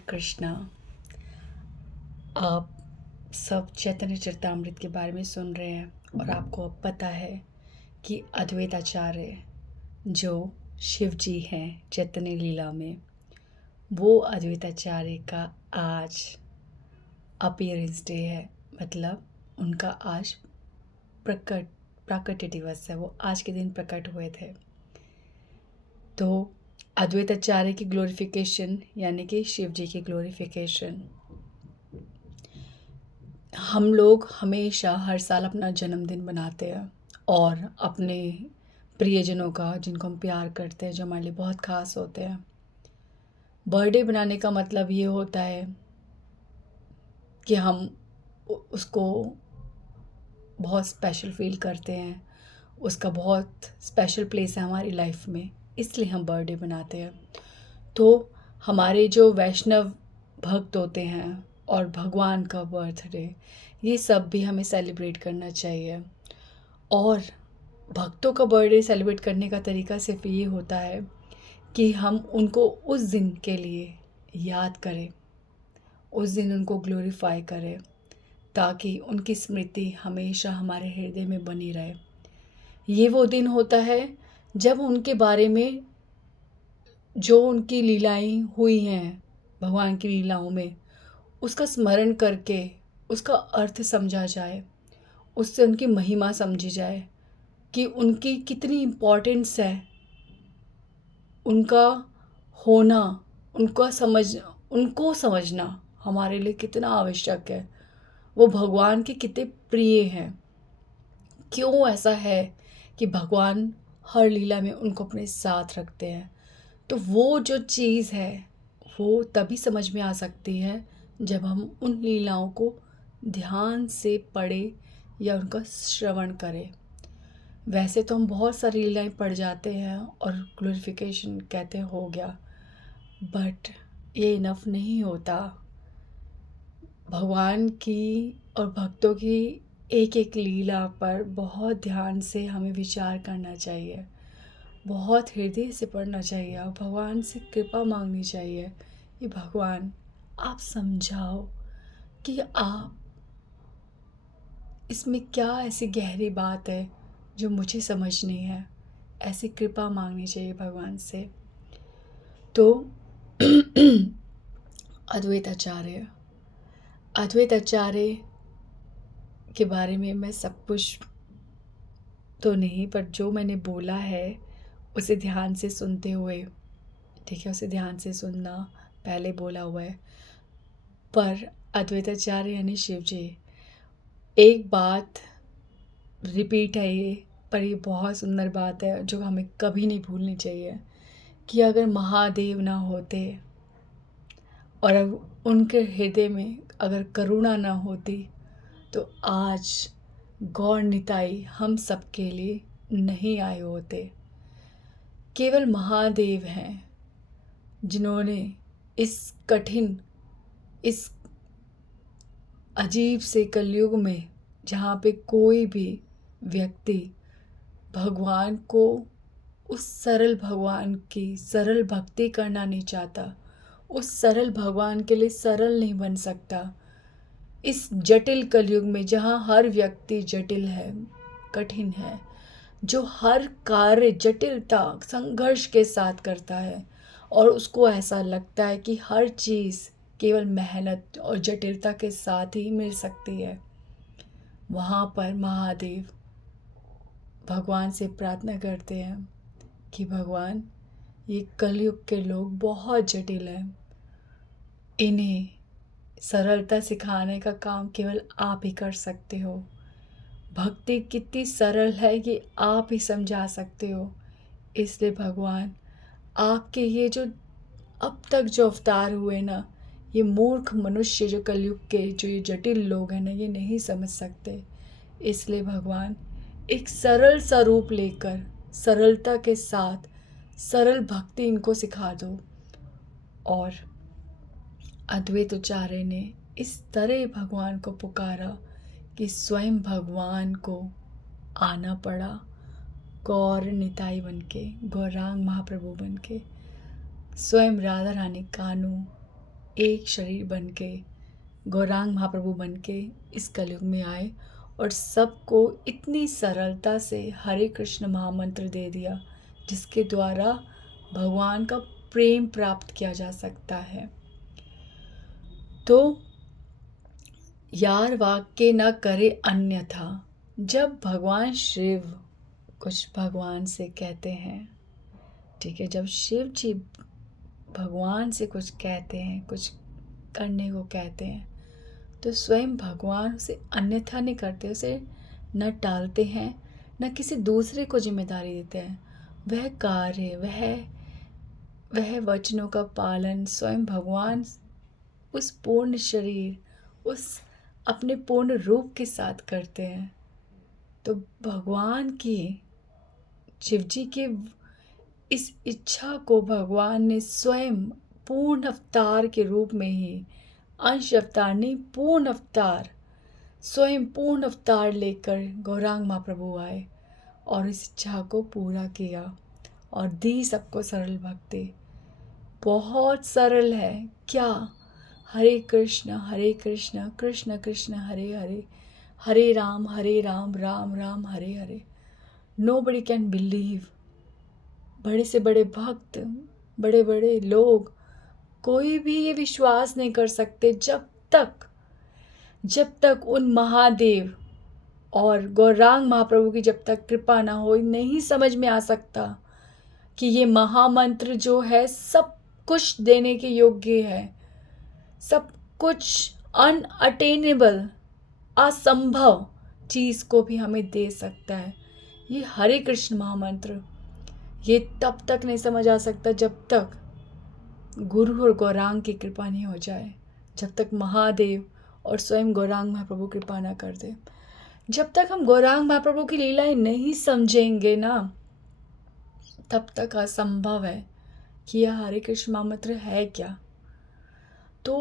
कृष्णा। आप सब चैतन्य चरितामृत के बारे में सुन रहे हैं और आपको अब पता है कि अद्वैत आचार्य जो शिव जी हैं चैतन्य लीला में, वो अद्वैत आचार्य का आज अपीयरेंस डे है। मतलब उनका आज प्राकट्य दिवस है। वो आज के दिन प्रकट हुए थे। तो अद्वैत आचार्य की ग्लोरिफिकेशन यानी कि शिव जी की ग्लोरिफिकेशन। हम लोग हमेशा हर साल अपना जन्मदिन बनाते हैं और अपने प्रियजनों का, जिनको हम प्यार करते हैं, जो हमारे लिए बहुत ख़ास होते हैं, बर्थडे बनाने का मतलब ये होता है कि हम उसको बहुत स्पेशल फील करते हैं। उसका बहुत स्पेशल प्लेस है हमारी लाइफ में, इसलिए हम बर्थडे बनाते हैं। तो हमारे जो वैष्णव भक्त होते हैं और भगवान का बर्थडे, ये सब भी हमें सेलिब्रेट करना चाहिए। और भक्तों का बर्थडे सेलिब्रेट करने का तरीका सिर्फ ये होता है कि हम उनको उस दिन के लिए याद करें, उस दिन उनको ग्लोरीफाई करें, ताकि उनकी स्मृति हमेशा हमारे हृदय में बनी रहे। ये वो दिन होता है जब उनके बारे में, जो उनकी लीलाएं हुई हैं भगवान की लीलाओं में, उसका स्मरण करके उसका अर्थ समझा जाए, उससे उनकी महिमा समझी जाए कि उनकी कितनी इम्पोर्टेंस है, उनका होना, उनको समझना हमारे लिए कितना आवश्यक है। वो भगवान के कितने प्रिय हैं। क्यों ऐसा है कि भगवान हर लीला में उनको अपने साथ रखते हैं। तो वो जो चीज़ है वो तभी समझ में आ सकती है जब हम उन लीलाओं को ध्यान से पढ़ें या उनका श्रवण करें। वैसे तो हम बहुत सारी लीलाएं पढ़ जाते हैं और ग्लोरिफिकेशन कहते हैं हो गया, बट ये इनफ नहीं होता। भगवान की और भक्तों की एक एक लीला पर बहुत ध्यान से हमें विचार करना चाहिए, बहुत हृदय से पढ़ना चाहिए और भगवान से कृपा मांगनी चाहिए कि भगवान आप समझाओ कि आप इसमें क्या ऐसी गहरी बात है जो मुझे समझनी है। ऐसी कृपा मांगनी चाहिए भगवान से। तो अद्वैत आचार्य अद्वैत आचार्य के बारे में मैं सब कुछ तो नहीं, पर जो मैंने बोला है उसे ध्यान से सुनते हुए, ठीक है, उसे ध्यान से सुनना, पहले बोला हुआ है। पर अद्वैत आचार्य यानी शिव जी, एक बात रिपीट है ये, पर ये बहुत सुंदर बात है जो हमें कभी नहीं भूलनी चाहिए कि अगर महादेव ना होते और उनके हृदय में अगर करुणा ना होती तो आज गौर निताई हम सबके लिए नहीं आए होते। केवल महादेव हैं जिन्होंने इस कठिन, इस अजीब से कलयुग में, जहाँ पे कोई भी व्यक्ति भगवान को, उस सरल भगवान की सरल भक्ति करना नहीं चाहता, उस सरल भगवान के लिए सरल नहीं बन सकता, इस जटिल कलयुग में जहाँ हर व्यक्ति जटिल है, कठिन है, जो हर कार्य जटिलता संघर्ष के साथ करता है और उसको ऐसा लगता है कि हर चीज़ केवल मेहनत और जटिलता के साथ ही मिल सकती है, वहाँ पर महादेव भगवान से प्रार्थना करते हैं कि भगवान, ये कलयुग के लोग बहुत जटिल हैं, इन्हें सरलता सिखाने का काम केवल आप ही कर सकते हो। भक्ति कितनी सरल है कि आप ही समझा सकते हो। इसलिए भगवान, आपके ये जो अब तक जो अवतार हुए ना, ये मूर्ख मनुष्य, जो कलयुग के जो ये जटिल लोग हैं ना, ये नहीं समझ सकते। इसलिए भगवान एक सरल सा रूप लेकर सरलता के साथ सरल भक्ति इनको सिखा दो। और अद्वैत आचार्य ने इस तरह भगवान को पुकारा कि स्वयं भगवान को आना पड़ा गौर निताई बनके, गौरांग महाप्रभु बनके, स्वयं राधा रानी कानू एक शरीर बन के, गौरांग महाप्रभु बन के इस कलयुग में आए और सबको इतनी सरलता से हरे कृष्ण महामंत्र दे दिया, जिसके द्वारा भगवान का प्रेम प्राप्त किया जा सकता है। तो यार वाक्य न करे अन्यथा। जब भगवान शिव कुछ भगवान से कहते हैं, ठीक है, जब शिव जी भगवान से कुछ कहते हैं, कुछ करने को कहते हैं, तो स्वयं भगवान उसे अन्यथा नहीं करते, उसे न टालते हैं, न किसी दूसरे को जिम्मेदारी देते हैं। वह कार्य, वह वचनों का पालन स्वयं भगवान उस पूर्ण शरीर, उस अपने पूर्ण रूप के साथ करते हैं। तो भगवान की, शिव जी के इस इच्छा को भगवान ने स्वयं पूर्ण अवतार के रूप में ही, अंश अवतार नहीं, पूर्ण अवतार, स्वयं पूर्ण अवतार लेकर गौरांग महाप्रभु आए और इस इच्छा को पूरा किया और दी सबको सरल भक्ति। बहुत सरल है क्या? Hare Krishna Krishna Krishna Hare Hare, Hare Ram Ram Ram Hare Hare. Nobody can believe. बड़े से बड़े भक्त, बड़े बड़े लोग, कोई भी ये विश्वास नहीं कर सकते जब तक उन महादेव और गौरांग महाप्रभु की जब तक कृपा ना हो, नहीं समझ में आ सकता कि ये महामंत्र जो है सब कुछ देने के योग्य है, सब कुछ अनअटेनेबल, असंभव चीज़ को भी हमें दे सकता है। ये हरे कृष्ण महामंत्र, ये तब तक नहीं समझ आ सकता जब तक गुरु और गौरांग की कृपा नहीं हो जाए, जब तक महादेव और स्वयं गौरांग महाप्रभु कृपा ना कर दे। जब तक हम गौरांग महाप्रभु की लीलाएं नहीं समझेंगे ना, तब तक असंभव है कि यह हरे कृष्ण महामंत्र है क्या। तो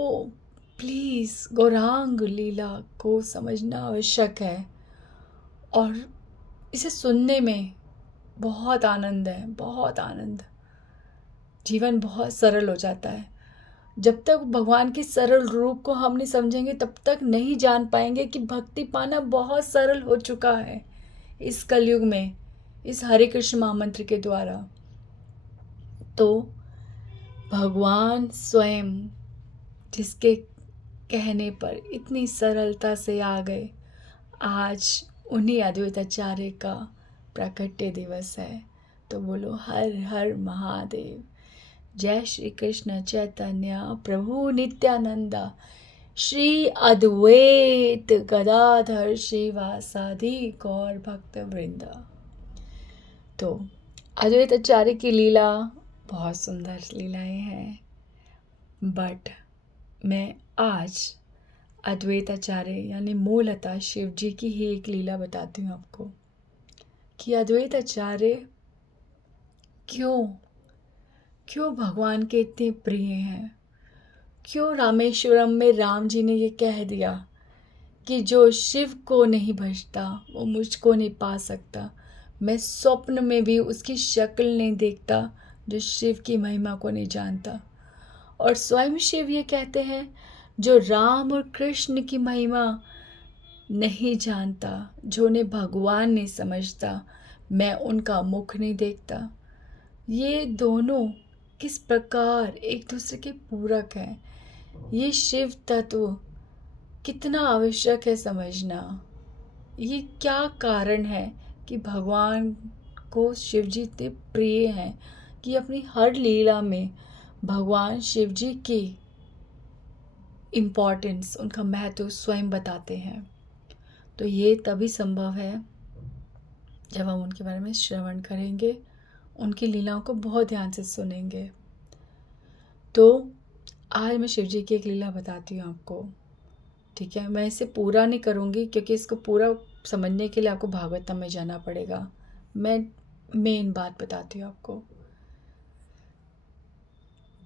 प्लीज़ गौरांग लीला को समझना आवश्यक है और इसे सुनने में बहुत आनंद है, बहुत आनंद। जीवन बहुत सरल हो जाता है। जब तक भगवान के सरल रूप को हम नहीं समझेंगे, तब तक नहीं जान पाएंगे कि भक्ति पाना बहुत सरल हो चुका है इस कलयुग में, इस हरे कृष्ण महामंत्र के द्वारा। तो भगवान स्वयं जिसके कहने पर इतनी सरलता से आ गए, आज उन्हीं अद्वैताचार्य का प्राकट्य दिवस है। तो बोलो हर हर महादेव। जय श्री कृष्ण चैतन्य प्रभु नित्यानंदा, श्री अद्वैत गदाधर श्रीवासादि गौर भक्त वृंदा। तो अद्वैताचार्य की लीला बहुत सुंदर लीलाएं हैं, बट मैं आज अद्वैताचार्य यानी मूलतः शिव जी की ही एक लीला बताती हूँ आपको कि अद्वैताचार्य क्यों भगवान के इतने प्रिय हैं। क्यों रामेश्वरम में राम जी ने ये कह दिया कि जो शिव को नहीं भजता वो मुझको नहीं पा सकता। मैं स्वप्न में भी उसकी शक्ल नहीं देखता जो शिव की महिमा को नहीं जानता। और स्वयं शिव ये कहते हैं, जो राम और कृष्ण की महिमा नहीं जानता, जो उन्हें भगवान नहीं समझता, मैं उनका मुख नहीं देखता। ये दोनों किस प्रकार एक दूसरे के पूरक हैं। ये शिव तत्व कितना आवश्यक है समझना। ये क्या कारण है कि भगवान को शिव जी इतने प्रिय हैं कि अपनी हर लीला में भगवान शिव जी की इम्पोर्टेंस, उनका महत्व स्वयं बताते हैं। तो ये तभी संभव है जब हम उनके बारे में श्रवण करेंगे, उनकी लीलाओं को बहुत ध्यान से सुनेंगे। तो आज मैं शिव जी की एक लीला बताती हूँ आपको, ठीक है। मैं इसे पूरा नहीं करूँगी क्योंकि इसको पूरा समझने के लिए आपको भागवतम में जाना पड़ेगा। मैं मेन बात बताती हूँ आपको।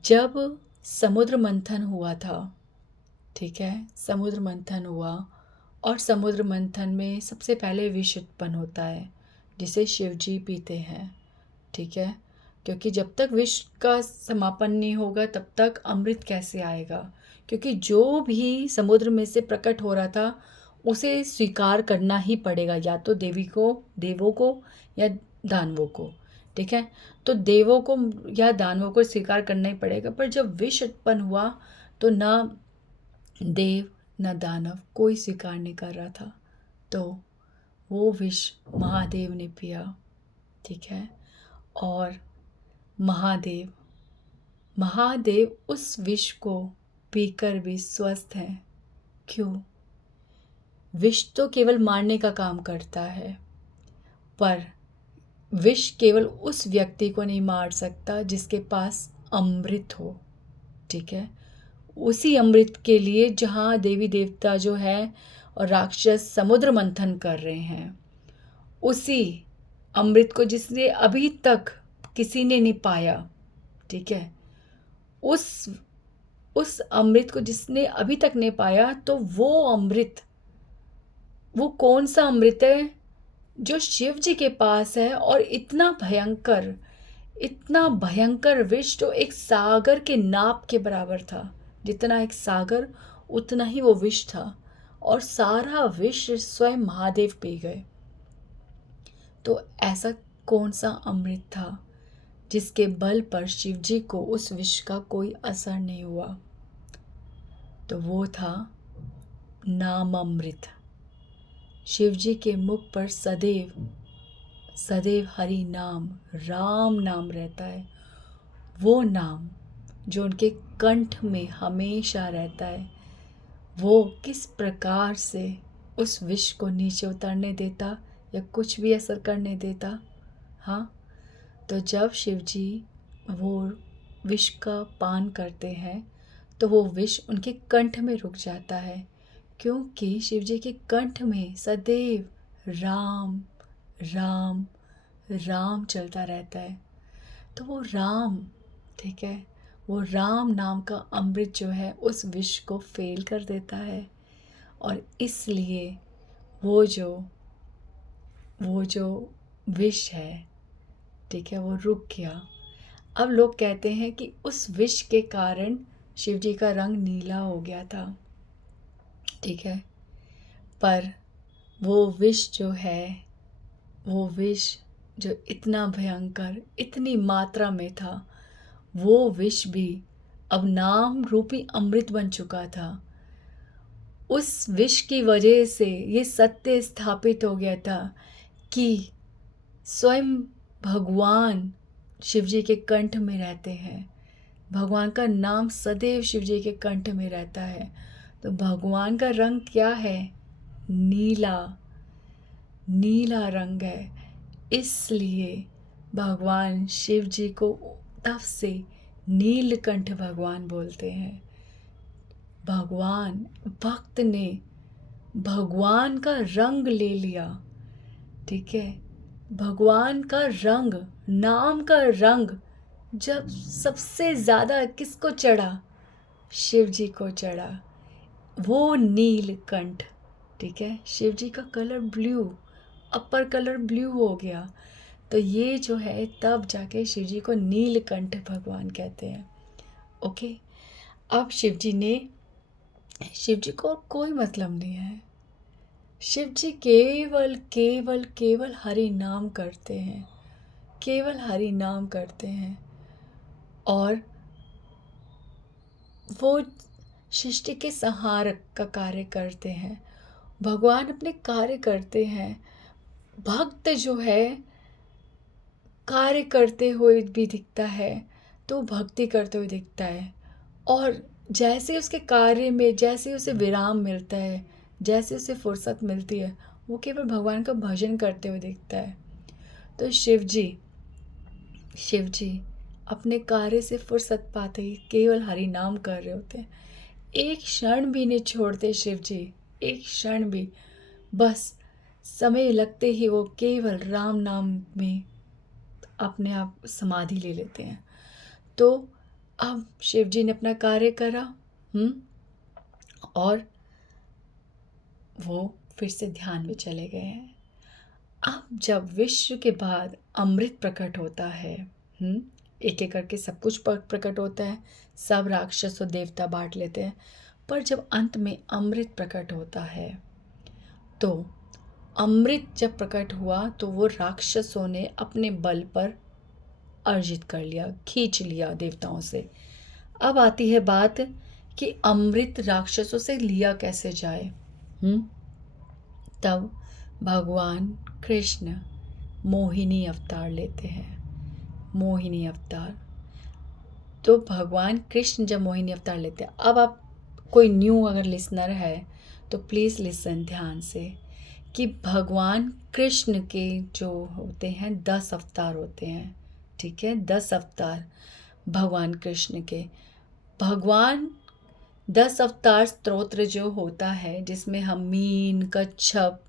जब समुद्र मंथन हुआ था, ठीक है, समुद्र मंथन हुआ और समुद्र मंथन में सबसे पहले विष उत्पन्न होता है जिसे शिव जी पीते हैं, ठीक है। क्योंकि जब तक विष का समापन नहीं होगा तब तक अमृत कैसे आएगा, क्योंकि जो भी समुद्र में से प्रकट हो रहा था उसे स्वीकार करना ही पड़ेगा, या तो देवों को या दानवों को। ठीक है, तो देवों को या दानवों को स्वीकार करना ही पड़ेगा। पर जब विष उत्पन्न हुआ तो ना देव न दानव कोई स्वीकार नहीं कर रहा था, तो वो विष महादेव ने पिया। ठीक है, और महादेव महादेव उस विष को पीकर भी स्वस्थ हैं। क्यों? विष तो केवल मारने का काम करता है, पर विष केवल उस व्यक्ति को नहीं मार सकता जिसके पास अमृत हो। ठीक है, उसी अमृत के लिए जहाँ देवी देवता जो है और राक्षस समुद्र मंथन कर रहे हैं, उसी अमृत को जिसने अभी तक किसी ने नहीं पाया। ठीक है, उस अमृत को जिसने अभी तक नहीं पाया, तो वो अमृत, वो कौन सा अमृत है जो शिव जी के पास है। और इतना भयंकर विष जो एक सागर के नाप के बराबर था। जितना एक सागर उतना ही वो विष था, और सारा विष स्वयं महादेव पी गए। तो ऐसा कौन सा अमृत था जिसके बल पर शिव जी को उस विष का कोई असर नहीं हुआ? तो वो था नाम अमृत। शिव जी के मुख पर सदैव सदैव हरि नाम, राम नाम रहता है। वो नाम जो उनके कंठ में हमेशा रहता है, वो किस प्रकार से उस विष को नीचे उतरने देता या कुछ भी असर करने देता। हाँ, तो जब शिव जी वो विष का पान करते हैं तो वो विष उनके कंठ में रुक जाता है, क्योंकि शिव जी के कंठ में सदैव राम राम राम चलता रहता है। तो वो राम, ठीक है, वो राम नाम का अमृत जो है उस विष को फेल कर देता है, और इसलिए वो जो विष है, ठीक है, वो रुक गया। अब लोग कहते हैं कि उस विष के कारण शिव जी का रंग नीला हो गया था। ठीक है, पर वो विष जो है, वो विष जो इतना भयंकर, इतनी मात्रा में था, वो विष भी अब नाम रूपी अमृत बन चुका था। उस विष की वजह से ये सत्य स्थापित हो गया था कि स्वयं भगवान शिव जी के कंठ में रहते हैं। भगवान का नाम सदैव शिव जी के कंठ में रहता है। तो भगवान का रंग क्या है? नीला, नीला रंग है। इसलिए भगवान शिव जी को तब से नीलकंठ भगवान बोलते हैं। भगवान, भक्त ने भगवान का रंग ले लिया। ठीक है, भगवान का रंग, नाम का रंग जब सबसे ज़्यादा किसको चढ़ा? शिव जी को चढ़ा, वो नीलकंठ। ठीक है, शिव जी का कलर ब्लू, अपर कलर ब्लू हो गया, तो ये जो है तब जाके शिव जी को नीलकंठ भगवान कहते हैं। ओके, अब शिव जी को कोई मतलब नहीं है। शिव जी केवल केवल केवल हरि नाम करते हैं, केवल हरि नाम करते हैं, और वो सृष्टि के संहारक का कार्य करते हैं। भगवान अपने कार्य करते हैं। भक्त जो है कार्य करते हुए भी दिखता है, तो भक्ति करते हुए दिखता है, और जैसे उसके कार्य में जैसे उसे विराम मिलता है, जैसे उसे फुर्सत मिलती है, वो केवल भगवान का भजन करते हुए दिखता है। तो शिव जी अपने कार्य से फुर्सत पाते ही केवल हरि नाम कर रहे होते हैं। एक क्षण भी नहीं छोड़ते शिव जी, एक क्षण भी। बस समय लगते ही वो केवल राम नाम में अपने आप समाधि ले लेते हैं। तो अब शिव जी ने अपना कार्य करा, और वो फिर से ध्यान में चले गए हैं। अब जब विश्व के बाद अमृत प्रकट होता है, एक एक करके सब कुछ प्रकट होता है, सब राक्षस और देवता बांट लेते हैं। पर जब अंत में अमृत प्रकट होता है, तो अमृत जब प्रकट हुआ तो वो राक्षसों ने अपने बल पर अर्जित कर लिया, खींच लिया देवताओं से। अब आती है बात कि अमृत राक्षसों से लिया कैसे जाए। तब भगवान कृष्ण मोहिनी अवतार लेते हैं। मोहिनी अवतार, तो भगवान कृष्ण जब मोहिनी अवतार लेते हैं, अब आप कोई न्यू अगर लिसनर है तो प्लीज़ लिसन ध्यान से कि भगवान कृष्ण के जो होते हैं 10 अवतार होते हैं, ठीक है, 10 अवतार भगवान कृष्ण के। भगवान 10 अवतार स्तोत्र जो होता है, जिसमें हम मीन, कच्छप,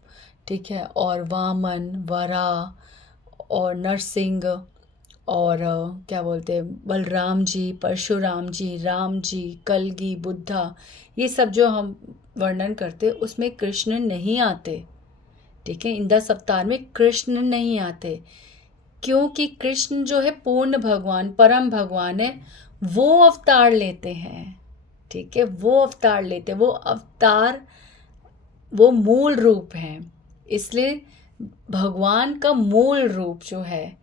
ठीक है, और वामन, वराह और नरसिंह और क्या बोलते हैं, बलराम जी, परशुराम जी, राम जी, कलगी, बुद्धा, ये सब जो हम वर्णन करते उसमें कृष्ण नहीं आते, ठीक है। इन 10 अवतार में कृष्ण नहीं आते, क्योंकि कृष्ण जो है पूर्ण भगवान, परम भगवान है, वो अवतार लेते हैं, ठीक है, वो अवतार लेते हैं। वो अवतार वो मूल रूप है, इसलिए भगवान का मूल रूप जो है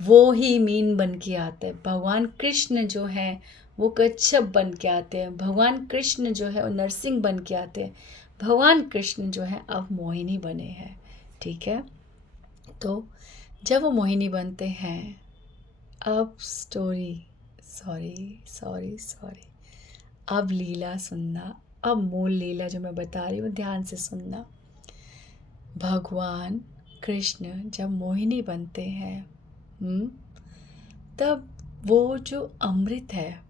वो ही मीन बन के आते हैं। भगवान कृष्ण जो है वो कच्छप बन के आते हैं। भगवान कृष्ण जो है वो नरसिंह बन के आते हैं। भगवान कृष्ण जो है अब मोहिनी बने हैं, ठीक है। तो जब वो मोहिनी बनते हैं, अब सॉरी, अब लीला सुनना, अब मूल लीला जो मैं बता रही हूँ ध्यान से सुनना। भगवान कृष्ण जब मोहिनी बनते हैं, तब वो जो अमृत है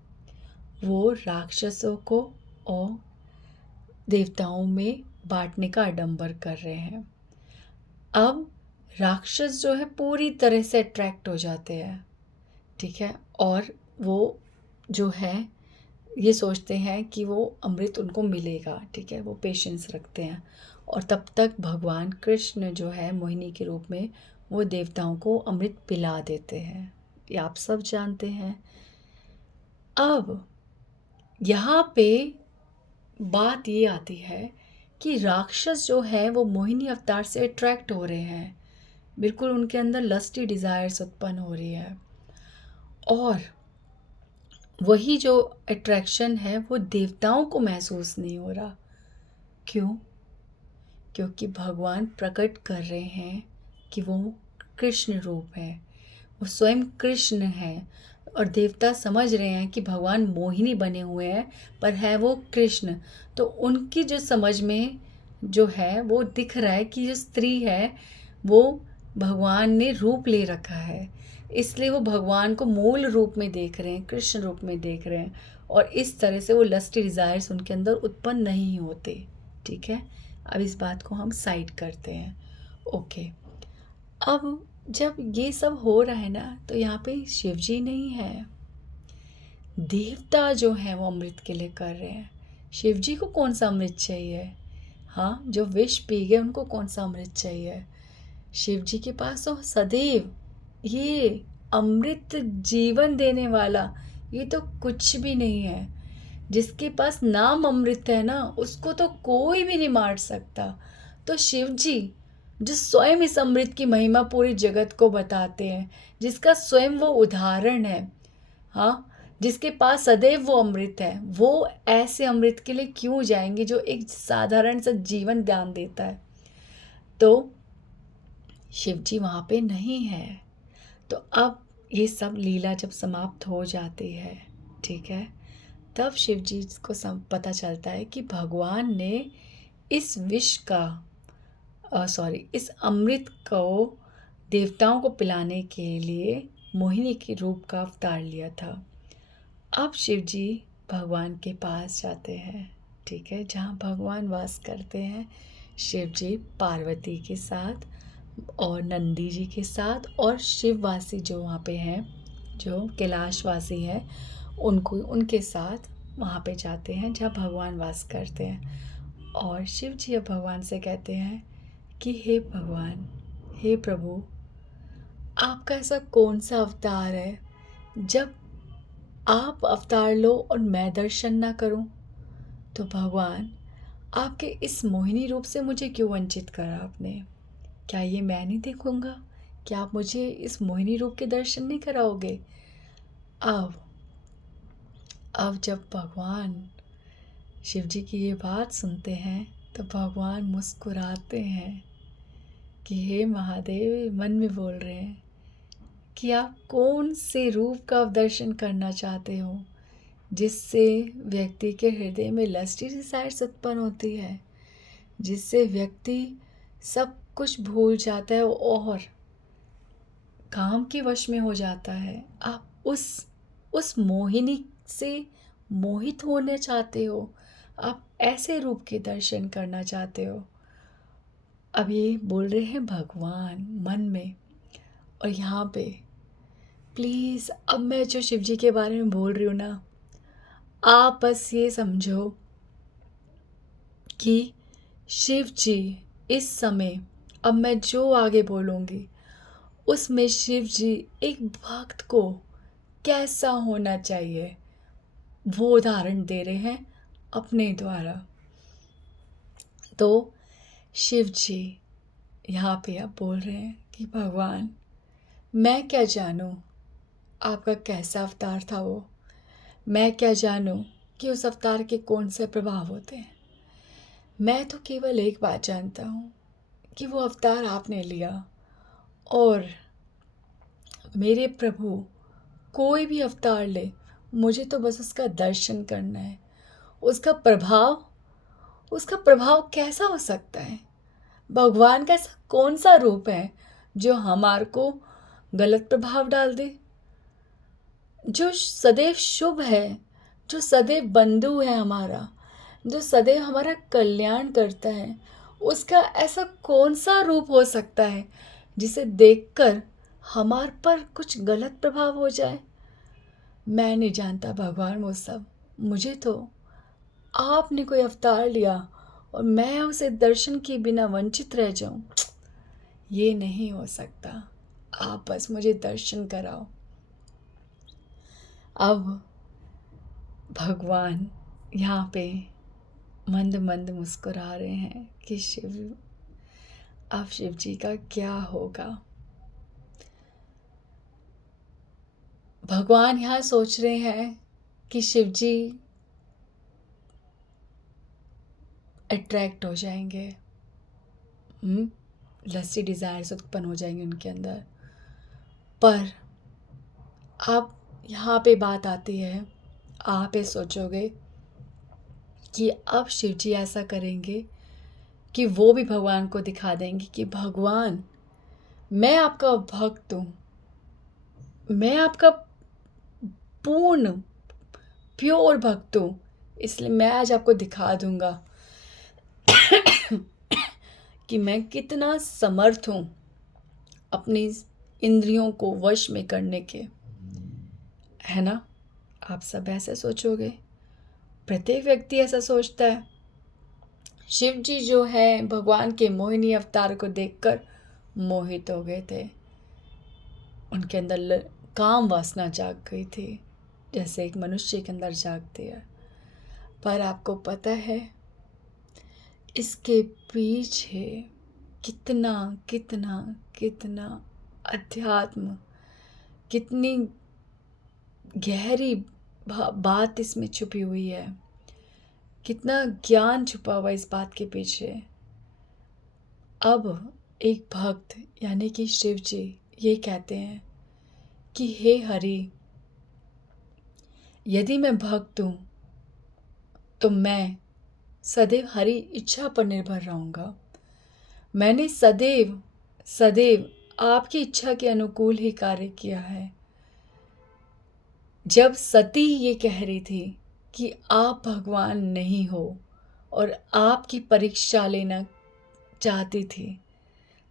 वो राक्षसों को और देवताओं में बांटने का आडंबर कर रहे हैं। अब राक्षस जो है पूरी तरह से अट्रैक्ट हो जाते हैं, ठीक है, और वो जो है ये सोचते हैं कि वो अमृत उनको मिलेगा, ठीक है, वो पेशेंस रखते हैं। और तब तक भगवान कृष्ण जो है मोहिनी के रूप में वो देवताओं को अमृत पिला देते हैं, ये आप सब जानते हैं। अब यहाँ पे बात ये आती है कि राक्षस जो है वो मोहिनी अवतार से अट्रैक्ट हो रहे हैं, बिल्कुल उनके अंदर लस्टी डिज़ायर्स उत्पन्न हो रही है, और वही जो अट्रैक्शन है वो देवताओं को महसूस नहीं हो रहा। क्यों? क्योंकि भगवान प्रकट कर रहे हैं कि वो कृष्ण रूप है, वो स्वयं कृष्ण है, और देवता समझ रहे हैं कि भगवान मोहिनी बने हुए हैं पर है वो कृष्ण। तो उनकी जो समझ में जो है वो दिख रहा है कि जो स्त्री है वो भगवान ने रूप ले रखा है, इसलिए वो भगवान को मूल रूप में देख रहे हैं, कृष्ण रूप में देख रहे हैं, और इस तरह से वो लस्टी डिज़ायर्स उनके अंदर उत्पन्न नहीं होते, ठीक है। अब इस बात को हम साइड करते हैं, ओके। अब जब ये सब हो रहा है ना, तो यहाँ पे शिव जी नहीं है, देवता जो हैं वो अमृत के लिए कर रहे हैं। शिव जी को कौन सा अमृत चाहिए? हाँ, जो विष पी गए उनको कौन सा अमृत चाहिए? शिव जी के पास तो सदैव ये अमृत जीवन देने वाला ये तो कुछ भी नहीं है। जिसके पास नाम अमृत है ना, उसको तो कोई भी नहीं मार सकता। तो शिव जी जो स्वयं इस अमृत की महिमा पूरे जगत को बताते हैं, जिसका स्वयं वो उदाहरण है, हाँ, जिसके पास सदैव वो अमृत है, वो ऐसे अमृत के लिए क्यों जाएंगे जो एक साधारण सा जीवन दान देता है? तो शिव जी वहाँ पे नहीं है। तो अब ये सब लीला जब समाप्त हो जाती है, ठीक है, तब शिव जी को पता चलता है कि भगवान ने इस विष का इस अमृत को देवताओं को पिलाने के लिए मोहिनी के रूप का अवतार लिया था। अब शिव जी भगवान के पास जाते हैं, ठीक है, जहाँ भगवान वास करते हैं। शिव जी पार्वती के साथ और नंदी जी के साथ और शिववासी जो वहाँ पे हैं, जो कैलाशवासी हैं, उनके साथ वहाँ पे जाते हैं जहाँ भगवान वास करते हैं। और शिव जी अब भगवान से कहते हैं कि हे भगवान, हे प्रभु, आपका ऐसा कौन सा अवतार है जब आप अवतार लो और मैं दर्शन ना करूं, तो भगवान आपके इस मोहिनी रूप से मुझे क्यों वंचित करा आपने? क्या ये मैं नहीं देखूंगा? क्या आप मुझे इस मोहिनी रूप के दर्शन नहीं कराओगे? अब अब जब भगवान शिव जी की ये बात सुनते हैं तो भगवान मुस्कुराते हैं कि हे महादेव, मन में बोल रहे हैं कि आप कौन से रूप का आप दर्शन करना चाहते हो जिससे व्यक्ति के हृदय में लस्टी डिजायर्स उत्पन्न होती है, जिससे व्यक्ति सब कुछ भूल जाता है और काम के वश में हो जाता है। आप उस मोहिनी से मोहित होना चाहते हो, आप ऐसे रूप के दर्शन करना चाहते हो। अब ये बोल रहे हैं भगवान मन में। और यहाँ पे प्लीज़, अब मैं जो शिव जी के बारे में बोल रही हूँ ना, आप बस ये समझो कि शिव जी इस समय, अब मैं जो आगे बोलूँगी उसमें शिव जी एक भक्त को कैसा होना चाहिए वो उदाहरण दे रहे हैं अपने द्वारा। तो शिव जी यहाँ पे आप बोल रहे हैं कि भगवान, मैं क्या जानूँ आपका कैसा अवतार था वो? मैं क्या जानूँ कि उस अवतार के कौन से प्रभाव होते हैं? मैं तो केवल एक बात जानता हूँ कि वो अवतार आपने लिया, और मेरे प्रभु कोई भी अवतार ले, मुझे तो बस उसका दर्शन करना है। उसका प्रभाव कैसा हो सकता है? भगवान का ऐसा कौन सा रूप है जो हमारे को गलत प्रभाव डाल दे? जो सदैव शुभ है, जो सदैव बंधु है हमारा, जो सदैव हमारा कल्याण करता है, उसका ऐसा कौन सा रूप हो सकता है जिसे देखकर हमार पर कुछ गलत प्रभाव हो जाए? मैं नहीं जानता भगवान वो सब। मुझे तो आपने कोई अवतार लिया और मैं उसे दर्शन के बिना वंचित रह जाऊं, ये नहीं हो सकता। आप बस मुझे दर्शन कराओ। अब भगवान यहाँ पे मंद मंद मुस्कुरा रहे हैं कि अब शिव जी का क्या होगा? भगवान यहाँ सोच रहे हैं कि शिव जी अट्रैक्ट हो जाएंगे, लस्टी डिज़ायर्स उत्पन्न हो जाएंगे उनके अंदर। पर अब यहाँ पे बात आती है, आप ये सोचोगे कि अब शिव जी ऐसा करेंगे कि वो भी भगवान को दिखा देंगे कि भगवान, मैं आपका भक्त हूँ, मैं आपका पूर्ण प्योर भक्त हूँ, इसलिए मैं आज आपको दिखा दूंगा कि मैं कितना समर्थ हूँ अपनी इंद्रियों को वश में करने के। है ना? आप सब ऐसे सोचोगे, प्रत्येक व्यक्ति ऐसा सोचता है। शिव जी जो है भगवान के मोहिनी अवतार को देखकर मोहित हो गए थे। उनके अंदर काम वासना जाग गई थी, जैसे एक मनुष्य के अंदर जागती है। पर आपको पता है इसके पीछे कितना कितना कितना अध्यात्म, कितनी गहरी बात इसमें छुपी हुई है, कितना ज्ञान छुपा हुआ इस बात के पीछे। अब एक भक्त यानी कि शिव जी ये कहते हैं कि हे हरि, यदि मैं भक्त हूँ तो मैं सदैव हरि इच्छा पर निर्भर रहूँगा। मैंने सदैव सदैव आपकी इच्छा के अनुकूल ही कार्य किया है। जब सती ये कह रही थी कि आप भगवान नहीं हो और आपकी परीक्षा लेना चाहती थी,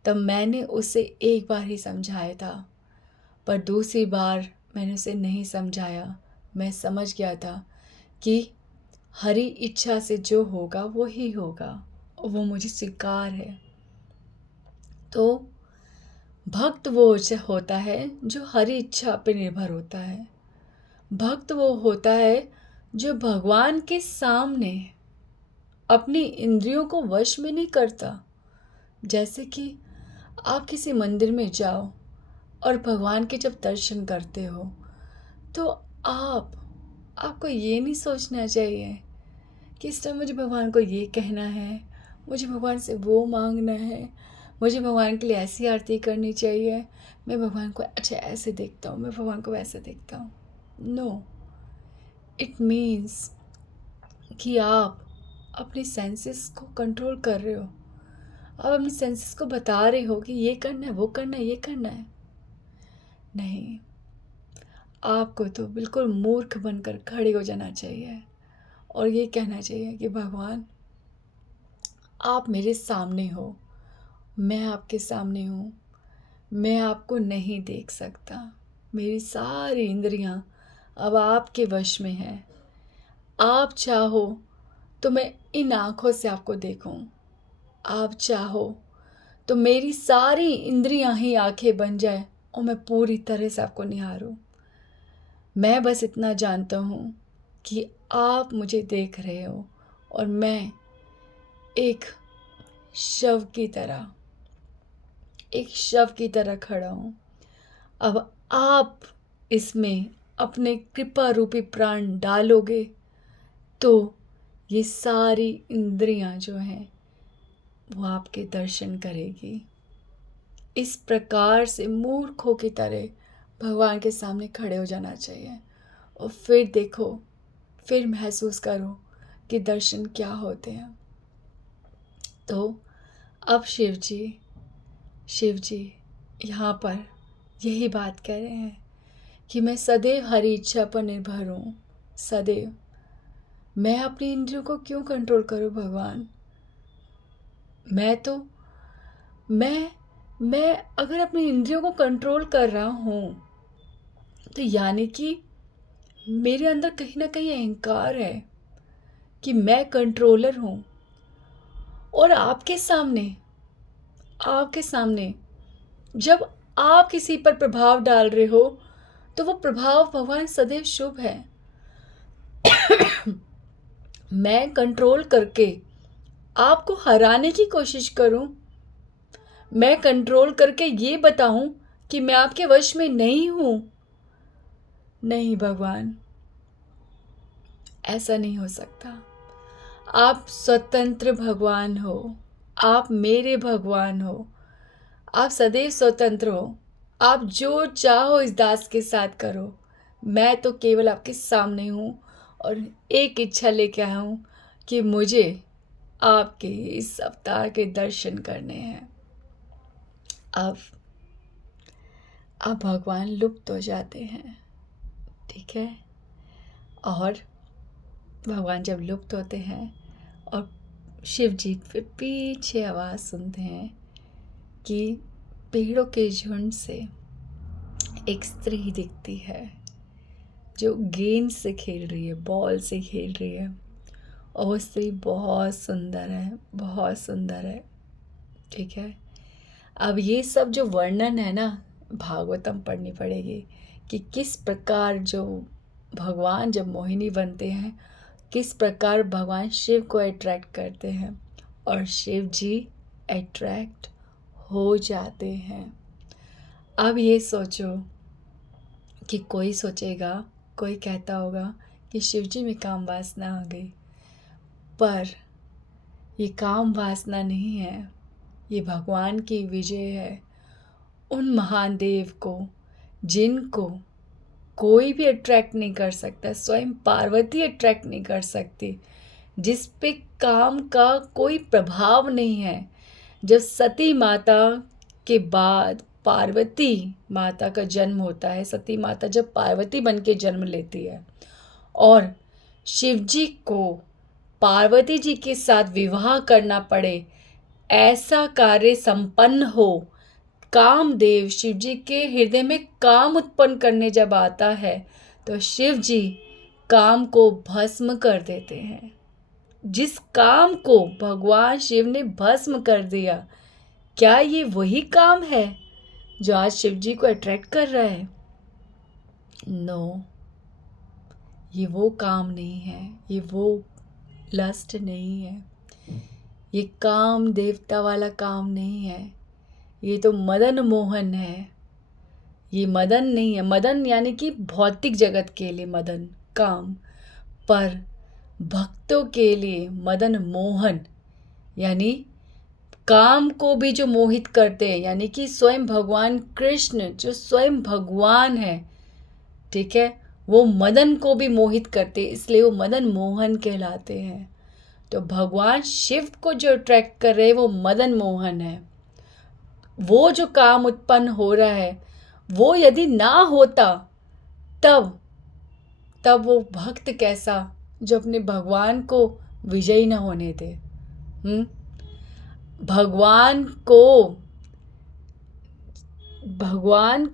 तब मैंने उसे एक बार ही समझाया था, पर दूसरी बार मैंने उसे नहीं समझाया। मैं समझ गया था कि हरी इच्छा से जो होगा वो ही होगा और वो मुझे स्वीकार है। तो भक्त वो होता है जो हरी इच्छा पे निर्भर होता है। भक्त वो होता है जो भगवान के सामने अपनी इंद्रियों को वश में नहीं करता। जैसे कि आप किसी मंदिर में जाओ और भगवान के जब दर्शन करते हो तो आपको ये नहीं सोचना चाहिए कि इस टाइम मुझे भगवान को ये कहना है, मुझे भगवान से वो मांगना है, मुझे भगवान के लिए ऐसी आरती करनी चाहिए, मैं भगवान को अच्छा ऐसे देखता हूँ, मैं भगवान को वैसे देखता हूँ। नो, इट मीन्स कि आप अपनी सेंसेस को कंट्रोल कर रहे हो। आप अपनी सेंसेस को बता रहे हो कि ये करना है, वो करना है, ये करना है। नहीं, आपको तो बिल्कुल मूर्ख बनकर खड़े हो जाना चाहिए और ये कहना चाहिए कि भगवान, आप मेरे सामने हो, मैं आपके सामने हूँ, मैं आपको नहीं देख सकता, मेरी सारी इंद्रियां अब आपके वश में हैं। आप चाहो तो मैं इन आँखों से आपको देखूं, आप चाहो तो मेरी सारी इंद्रियां ही आंखें बन जाए और मैं पूरी तरह से आपको निहारूं। मैं बस इतना जानता हूँ कि आप मुझे देख रहे हो और मैं एक शव की तरह खड़ा हूँ। अब आप इसमें अपने कृपा रूपी प्राण डालोगे तो ये सारी इंद्रियां जो हैं वो आपके दर्शन करेगी। इस प्रकार से मूर्खों की तरह भगवान के सामने खड़े हो जाना चाहिए और फिर देखो, फिर महसूस करो कि दर्शन क्या होते हैं। तो अब शिव जी यहाँ पर यही बात कह रहे हैं कि मैं सदैव हरी इच्छा पर निर्भर हूँ। सदैव मैं अपनी इंद्रियों को क्यों कंट्रोल करूँ भगवान? मैं अगर अपनी इंद्रियों को कंट्रोल कर रहा हूँ तो यानी कि मेरे अंदर कहीं ना कहीं अहंकार है कि मैं कंट्रोलर हूँ। और आपके सामने जब आप किसी पर प्रभाव डाल रहे हो तो वो प्रभाव भगवान सदैव शुभ है। मैं कंट्रोल करके आपको हराने की कोशिश करूं, मैं कंट्रोल करके ये बताऊं कि मैं आपके वश में नहीं हूं, नहीं भगवान, ऐसा नहीं हो सकता। आप स्वतंत्र भगवान हो, आप मेरे भगवान हो, आप सदैव स्वतंत्र हो। आप जो चाहो इस दास के साथ करो। मैं तो केवल आपके सामने हूँ और एक इच्छा लेके आया हूँ कि मुझे आपके इस अवतार के दर्शन करने हैं। अब भगवान लुप्त हो जाते हैं, ठीक है। और भगवान जब लुप्त होते हैं और शिव जी फिर पीछे आवाज़ सुनते हैं कि पेड़ों के झुंड से एक स्त्री दिखती है जो गेंद से खेल रही है, बॉल से खेल रही है। और वो स्त्री बहुत सुंदर है, बहुत सुंदर है, ठीक है। अब ये सब जो वर्णन है ना, भागवतम पढ़नी पड़ेगी कि किस प्रकार जो भगवान जब मोहिनी बनते हैं, किस प्रकार भगवान शिव को अट्रैक्ट करते हैं और शिव जी अट्रैक्ट हो जाते हैं। अब ये सोचो कि कोई सोचेगा, कोई कहता होगा कि शिव जी में काम वासना आ गई, पर ये काम वासना नहीं है, ये भगवान की विजय है। उन महान देव को जिनको कोई भी अट्रैक्ट नहीं कर सकता, स्वयं पार्वती अट्रैक्ट नहीं कर सकती, जिस पे काम का कोई प्रभाव नहीं है। जब सती माता के बाद पार्वती माता का जन्म होता है, सती माता जब पार्वती बन के जन्म लेती है और शिव जी को पार्वती जी के साथ विवाह करना पड़े, ऐसा कार्य संपन्न हो, कामदेव शिव जी के हृदय में काम उत्पन्न करने जब आता है तो शिव जी काम को भस्म कर देते हैं। जिस काम को भगवान शिव ने भस्म कर दिया, क्या ये वही काम है जो आज शिव जी को अट्रैक्ट कर रहा है? नो, ये वो काम नहीं है, ये वो लस्ट नहीं है, ये काम देवता वाला काम नहीं है, ये तो मदन मोहन है। ये मदन नहीं है, मदन यानी कि भौतिक जगत के लिए मदन, काम, पर भक्तों के लिए मदन मोहन यानी काम को भी जो मोहित करते हैं, यानी कि स्वयं भगवान कृष्ण जो स्वयं भगवान है, ठीक है, वो मदन को भी मोहित करते, इसलिए वो मदन मोहन कहलाते हैं। तो भगवान शिव को जो अट्रैक्ट कर रहे हैं वो मदन मोहन है। वो जो काम उत्पन्न हो रहा है वो यदि ना होता तब तब वो भक्त कैसा जो अपने भगवान को विजयी न होने दे। भगवान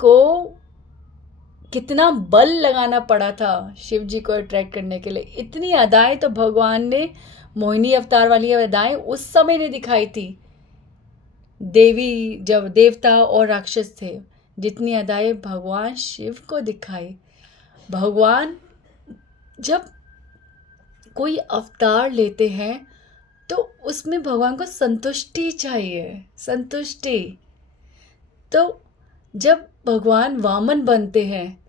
को कितना बल लगाना पड़ा था शिव जी को अट्रैक्ट करने के लिए। इतनी अदाएं तो भगवान ने मोहिनी अवतार वाली अदाएं उस समय ने दिखाई थी, देवी जब देवता और राक्षस थे, जितनी अदाएं भगवान शिव को दिखाई। भगवान जब कोई अवतार लेते हैं तो उसमें भगवान को संतुष्टि चाहिए, संतुष्टि। तो जब भगवान वामन बनते हैं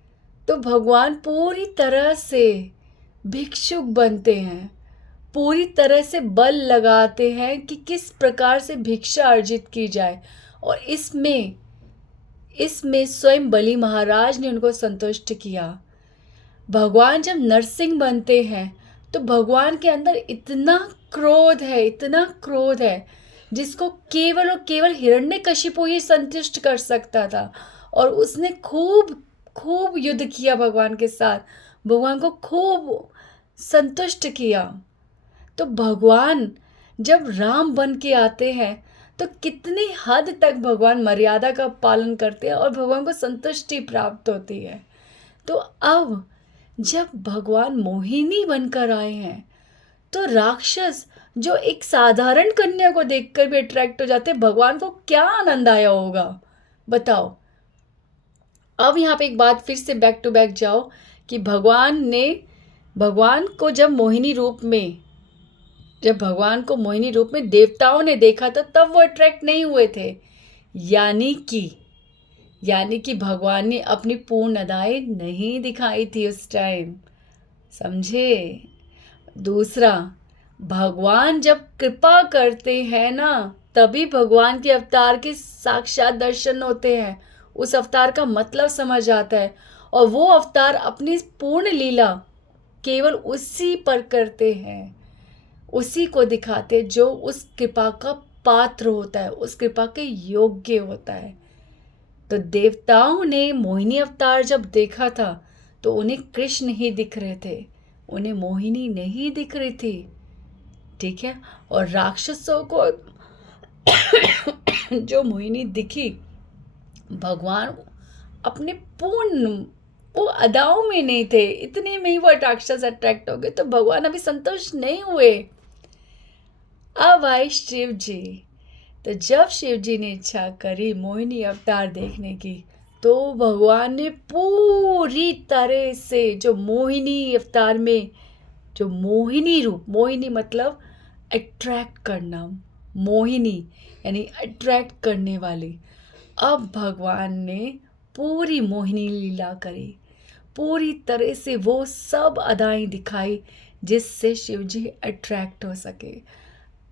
तो भगवान पूरी तरह से भिक्षुक बनते हैं, पूरी तरह से बल लगाते हैं कि किस प्रकार से भिक्षा अर्जित की जाए। और इसमें स्वयं बलि महाराज ने उनको संतुष्ट किया। भगवान जब नरसिंह बनते हैं तो भगवान के अंदर इतना क्रोध है, इतना क्रोध है, जिसको केवल और केवल हिरण्यकशिपु ही संतुष्ट कर सकता था। और उसने खूब युद्ध किया भगवान के साथ, भगवान को खूब संतुष्ट किया। तो भगवान जब राम बन के आते हैं तो कितनी हद तक भगवान मर्यादा का पालन करते हैं और भगवान को संतुष्टि प्राप्त होती है। तो अब जब भगवान मोहिनी बनकर आए हैं तो राक्षस जो एक साधारण कन्या को देखकर भी अट्रैक्ट हो जाते, भगवान को क्या आनंद आया होगा बताओ। अब यहाँ पे एक बात फिर से बैक टू बैक जाओ कि भगवान को जब मोहिनी रूप में देवताओं ने देखा तो तब वो अट्रैक्ट नहीं हुए थे, यानी कि भगवान ने अपनी पूर्ण अदाएं नहीं दिखाई थी उस टाइम, समझे। दूसरा, भगवान जब कृपा करते हैं ना तभी भगवान के अवतार के साक्षात दर्शन होते हैं, उस अवतार का मतलब समझ आता है। और वो अवतार अपनी पूर्ण लीला केवल उसी पर करते हैं, उसी को दिखाते जो उस कृपा का पात्र होता है, उस कृपा के योग्य होता है। तो देवताओं ने मोहिनी अवतार जब देखा था तो उन्हें कृष्ण ही दिख रहे थे, उन्हें मोहिनी नहीं दिख रही थी, ठीक है। और राक्षसों को जो मोहिनी दिखी, भगवान अपने पूर्ण वो अदाओं में नहीं थे, इतने में ही वो राक्षस अट्रैक्ट हो गए। तो भगवान अभी संतुष्ट नहीं हुए। अब आए शिव जी। तो जब शिव जी ने इच्छा करी मोहिनी अवतार देखने की तो भगवान ने पूरी तरह से जो मोहिनी अवतार में जो मोहिनी रूप, मोहिनी मतलब अट्रैक्ट करना, मोहिनी यानी अट्रैक्ट करने वाली, अब भगवान ने पूरी मोहिनी लीला करी, पूरी तरह से वो सब अदाएं दिखाई जिससे शिव जी अट्रैक्ट हो सके।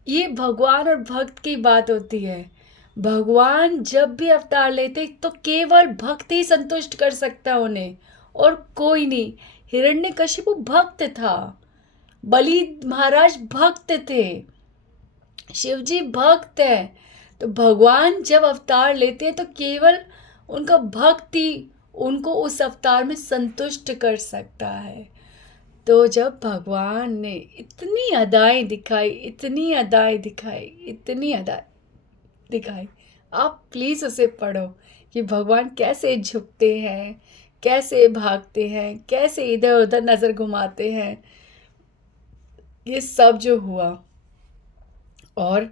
ये भगवान और भक्त की बात होती है। भगवान जब भी अवतार लेते तो केवल भक्त ही संतुष्ट कर सकता उन्हें, और कोई नहीं। हिरण्यकशिपु भक्त था, बलि महाराज भक्त थे, शिवजी भक्त है। तो भगवान जब अवतार लेते हैं तो केवल उनका भक्ति उनको उस अवतार में संतुष्ट कर सकता है। तो जब भगवान ने इतनी अदाएं दिखाई, आप प्लीज़ उसे पढ़ो कि भगवान कैसे झुकते हैं, कैसे भागते हैं, कैसे इधर उधर नज़र घुमाते हैं, ये सब जो हुआ। और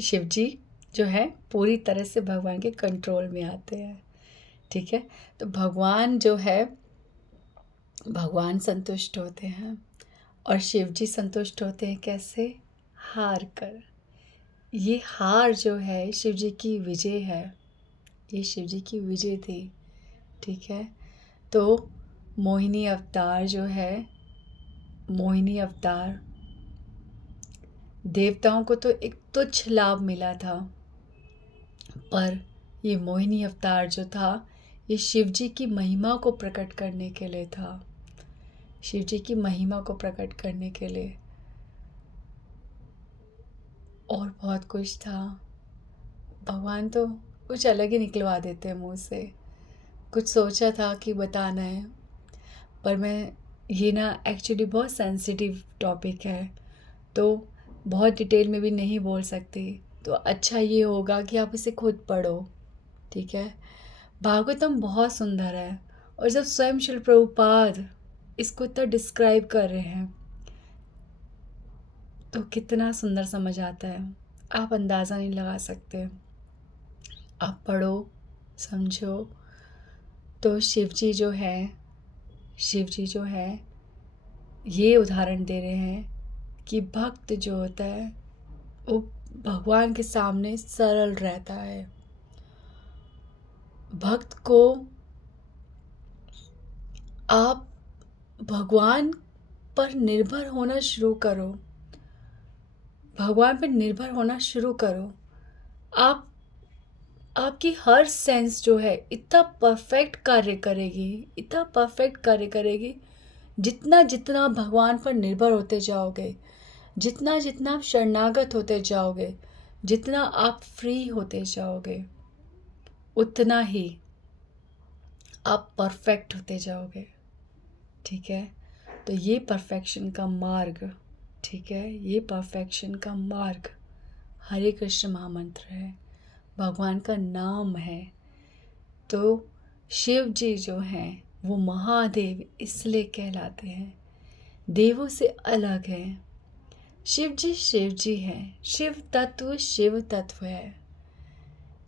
शिव जी जो है पूरी तरह से भगवान के कंट्रोल में आते हैं। ठीक है। तो भगवान जो है, भगवान संतुष्ट होते हैं और शिव जी संतुष्ट होते हैं कैसे? हार कर। ये हार जो है शिव जी की विजय है, ये शिव जी की विजय थी। ठीक है। तो मोहिनी अवतार जो है, मोहिनी अवतार, देवताओं को तो एक तुच्छ लाभ मिला था, पर ये मोहिनी अवतार जो था ये शिव जी की महिमा को प्रकट करने के लिए था, शिव जी की महिमा को प्रकट करने के लिए। और बहुत कुछ था। भगवान तो कुछ अलग ही निकलवा देते हैं मुँह से। कुछ सोचा था कि बताना है, पर मैं ये ना एक्चुअली बहुत सेंसिटिव टॉपिक है, तो बहुत डिटेल में भी नहीं बोल सकती। तो अच्छा ये होगा कि आप इसे खुद पढ़ो। ठीक है। भागवतम बहुत सुंदर है, और जब स्वयं शिल प्रभुपाद इसको इतना डिस्क्राइब कर रहे हैं तो कितना सुंदर समझ आता है, आप अंदाज़ा नहीं लगा सकते। आप पढ़ो, समझो। तो शिव जी जो है, शिव जी जो है ये उदाहरण दे रहे हैं कि भक्त जो होता है वो भगवान के सामने सरल रहता है। भक्त को आप भगवान पर निर्भर होना शुरू करो, भगवान पर निर्भर होना शुरू करो। आप आपकी हर सेंस जो है इतना परफेक्ट कार्य करेगी, इतना परफेक्ट कार्य करेगी, जितना जितना आप भगवान पर निर्भर होते जाओगे, जितना जितना आप शरणागत होते जाओगे, जितना आप फ्री होते जाओगे, उतना ही आप परफेक्ट होते जाओगे। ठीक है। तो ये परफेक्शन का मार्ग, ठीक है, ये परफेक्शन का मार्ग हरे कृष्ण महामंत्र है, भगवान का नाम है। तो शिव जी जो हैं वो महादेव इसलिए कहलाते हैं, देवों से अलग हैं। शिव जी हैं, शिव तत्व है।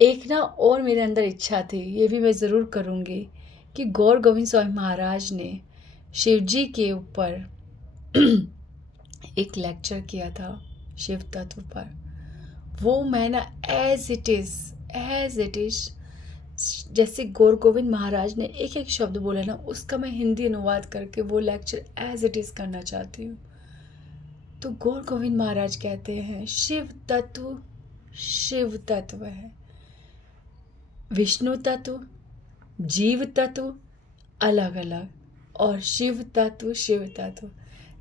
एक ना और मेरे अंदर इच्छा थी, ये भी मैं ज़रूर करूँगी, कि गौर गोविंद स्वामी महाराज ने शिव जी के ऊपर एक लेक्चर किया था शिव तत्व पर। वो मैं ना एज इट इज़ जैसे गौर गोविंद महाराज ने एक एक शब्द बोला ना, उसका मैं हिंदी अनुवाद करके वो लेक्चर एज इट इज़ करना चाहती हूँ। तो गौर गोविंद महाराज कहते हैं शिव तत्व है, विष्णु तत्व, जीव तत्व अलग अलग, और शिव तत्व।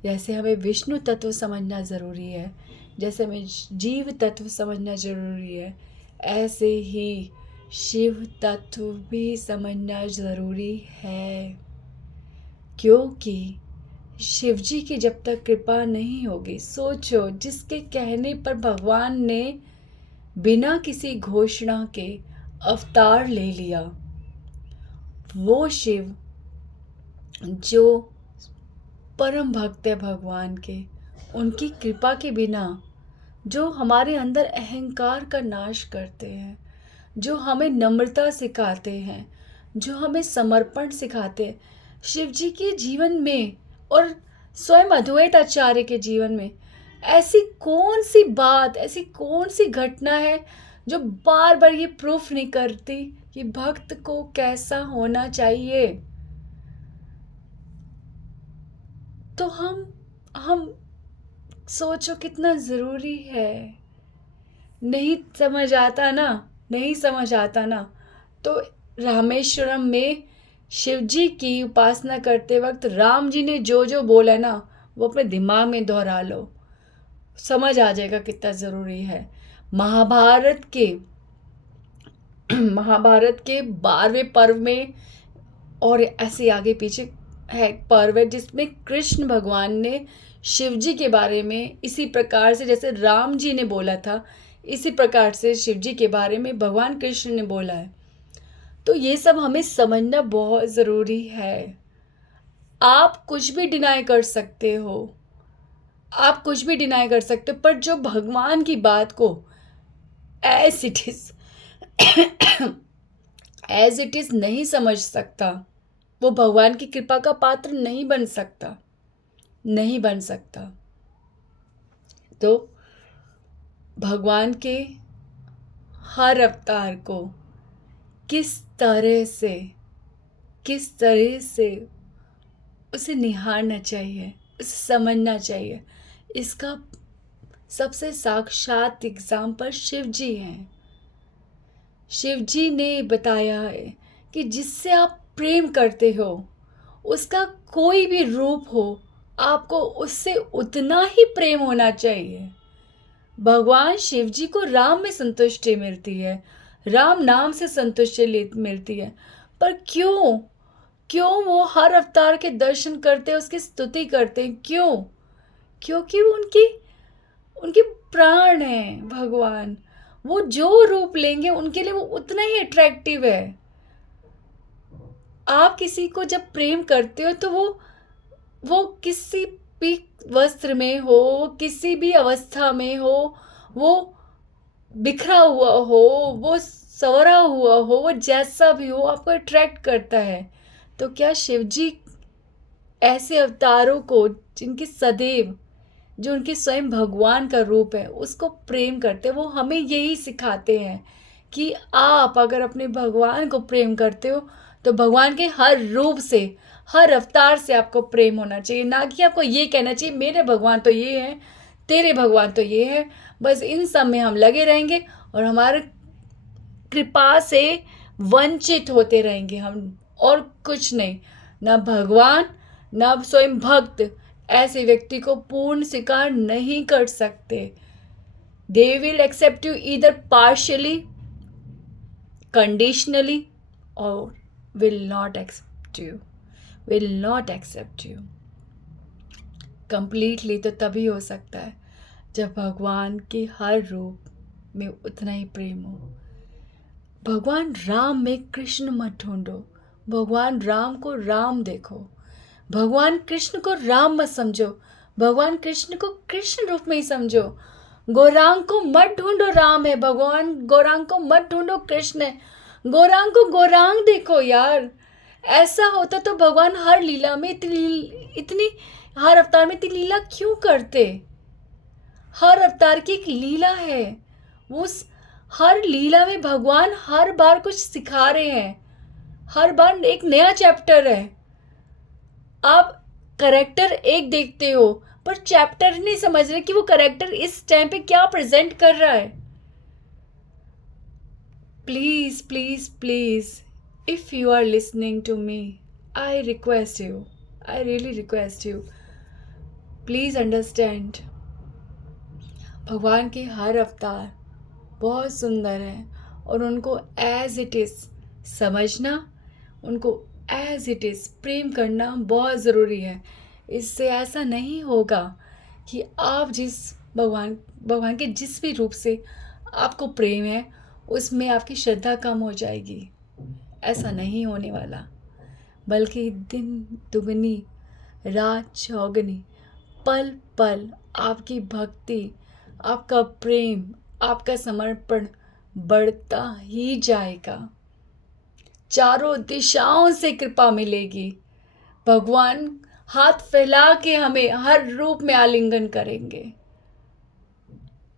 जैसे हमें विष्णु तत्व समझना ज़रूरी है, जैसे हमें जीव तत्व समझना ज़रूरी है, ऐसे ही शिव तत्व भी समझना ज़रूरी है। क्योंकि शिव जी की जब तक कृपा नहीं होगी, सोचो जिसके कहने पर भगवान ने बिना किसी घोषणा के अवतार ले लिया, वो शिव जो परम भक्त है भगवान के, उनकी कृपा के बिना, जो हमारे अंदर अहंकार का नाश करते हैं, जो हमें नम्रता सिखाते हैं, जो हमें समर्पण सिखाते हैं, शिव जी के जीवन में और स्वयं अद्वैत आचार्य के जीवन में ऐसी कौन सी बात, ऐसी कौन सी घटना है जो बार बार ये प्रूफ नहीं करती कि भक्त को कैसा होना चाहिए। तो हम सोचो कितना ज़रूरी है। नहीं समझ आता ना, नहीं समझ आता ना, तो रामेश्वरम में शिव जी की उपासना करते वक्त राम जी ने जो जो बोला ना, वो अपने दिमाग में दोहरा लो, समझ आ जाएगा कितना ज़रूरी है। महाभारत के 12वें पर्व में, और ऐसे आगे पीछे है पर्व है जिसमें कृष्ण भगवान ने शिव जी के बारे में इसी प्रकार से, जैसे राम जी ने बोला था, इसी प्रकार से शिव जी के बारे में भगवान कृष्ण ने बोला है। तो ये सब हमें समझना बहुत ज़रूरी है। आप कुछ भी डिनाई कर सकते हो, आप कुछ भी डिनाई कर सकते हो, पर जो भगवान की बात को as it is as it is नहीं समझ सकता, वो भगवान की कृपा का पात्र नहीं बन सकता, नहीं बन सकता। तो भगवान के हर अवतार को किस तरह से उसे निहारना चाहिए, उसे समझना चाहिए, इसका सबसे साक्षात एग्जाम्पल शिव जी हैं। शिव जी ने बताया है कि जिससे आप प्रेम करते हो, उसका कोई भी रूप हो, आपको उससे उतना ही प्रेम होना चाहिए। भगवान शिव जी को राम में संतुष्टि मिलती है, राम नाम से संतुष्टि मिलती है, पर क्यों क्यों वो हर अवतार के दर्शन करते हैं, उसकी स्तुति करते हैं? क्यों? क्योंकि वो उनकी उनके प्राण हैं भगवान। वो जो रूप लेंगे उनके लिए वो उतना ही अट्रैक्टिव है। आप किसी को जब प्रेम करते हो तो वो किसी भी वस्त्र में हो, किसी भी अवस्था में हो, वो बिखरा हुआ हो, वो संवरा हुआ हो, वो जैसा भी हो, आपको अट्रैक्ट करता है। तो क्या शिव जी ऐसे अवतारों को, जिनकी सदैव, जो उनके स्वयं भगवान का रूप है, उसको प्रेम करते हैं? वो हमें यही सिखाते हैं कि आप अगर अपने भगवान को प्रेम करते हो तो भगवान के हर रूप से, हर अवतार से आपको प्रेम होना चाहिए, ना कि आपको ये कहना चाहिए मेरे भगवान तो ये हैं, तेरे भगवान तो ये है। बस इन सब में हम लगे रहेंगे और हमारे कृपा से वंचित होते रहेंगे हम, और कुछ नहीं। ना भगवान, ना स्वयं भक्त ऐसे व्यक्ति को पूर्ण स्वीकार नहीं कर सकते। They will accept you either partially, conditionally, और will not accept you completely. तो तभी हो सकता है जब भगवान के हर रूप में उतना ही प्रेम हो। भगवान राम में कृष्ण मत ढूंढो, भगवान राम को राम देखो। भगवान कृष्ण को राम मत समझो, भगवान कृष्ण को कृष्ण रूप में ही समझो। गौरांग को मत ढूंढो राम है भगवान, गौरांग को मत ढूंढो कृष्ण है, गौरांग को गौरांग देखो यार। ऐसा होता तो भगवान हर लीला में इतनी हर अवतार में इतनी लीला क्यों करते? हर अवतार की एक लीला है। उस हर लीला में भगवान हर बार कुछ सिखा रहे हैं, हर बार एक नया चैप्टर है। आप करेक्टर एक देखते हो पर चैप्टर नहीं समझ रहे कि वो करेक्टर इस टाइम पे क्या प्रेजेंट कर रहा है। Please please please, if you are listening to me, I request you, I really request you, please understand. भगवान के हर अवतार बहुत सुंदर हैं और उनको एज इट इज़ समझना, उनको एज इट इज़ प्रेम करना बहुत ज़रूरी है। इससे ऐसा नहीं होगा कि आप जिस भगवान के जिस भी रूप से आपको प्रेम है उसमें आपकी श्रद्धा कम हो जाएगी। ऐसा नहीं होने वाला, बल्कि दिन दुगनी रात चौगनी, पल पल आपकी भक्ति, आपका प्रेम, आपका समर्पण बढ़ता ही जाएगा। चारों दिशाओं से कृपा मिलेगी। भगवान हाथ फैला के हमें हर रूप में आलिंगन करेंगे।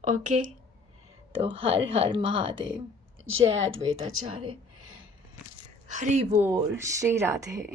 ओके, तो हर हर महादेव, जय अद्वैताचार्य, हरि बोल, श्री राधे।